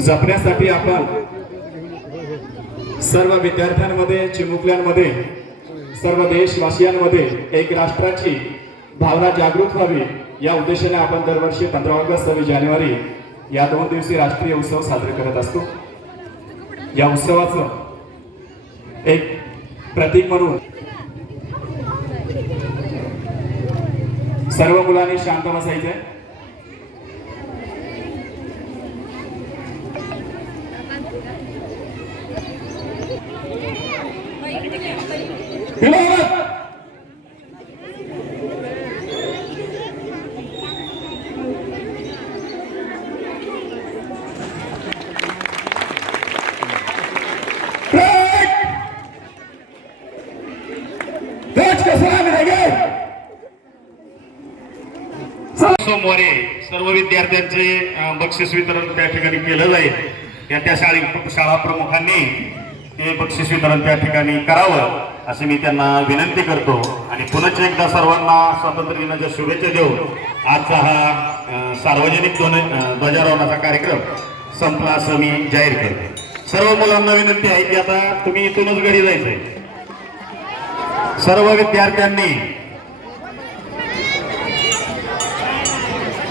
जपण्यासाठी आपण सर्व विद्यार्थ्यांमध्ये चिमुकल्यांमध्ये सर्व देशवासियांमध्ये एक राष्ट्राची भावना जागृत व्हावी या उद्देशाने आपण दरवर्षी पंधरा ऑगस्ट सव्वीस जानेवारी या दोन दिवसीय राष्ट्रीय उत्सव साजरे करत असतो. या उत्सवाचं एक प्रतीक म्हणून सर्व मुलांनी शांत बसायचंय सोमवारी सर्व विद्यार्थ्यांचे बक्षीस वितरण त्या ठिकाणी केलं जाईल. या त्या शाळे शाळा प्रमुखांनी ते बक्षीस वितरण त्या ठिकाणी करावं असं मी त्यांना विनंती करतो. आणि पुनश्च एकदा सर्वांना स्वातंत्र्य दिनाच्या शुभेच्छा देऊन आजचा हा सार्वजनिक ध्वजारोहणाचा कार्यक्रम संपला असं मी जाहीर करतो. सर्व मुलांना विनंती आहे की आता तुम्ही इथूनच घरी जायचंय. सर्व विद्यार्थ्यांनी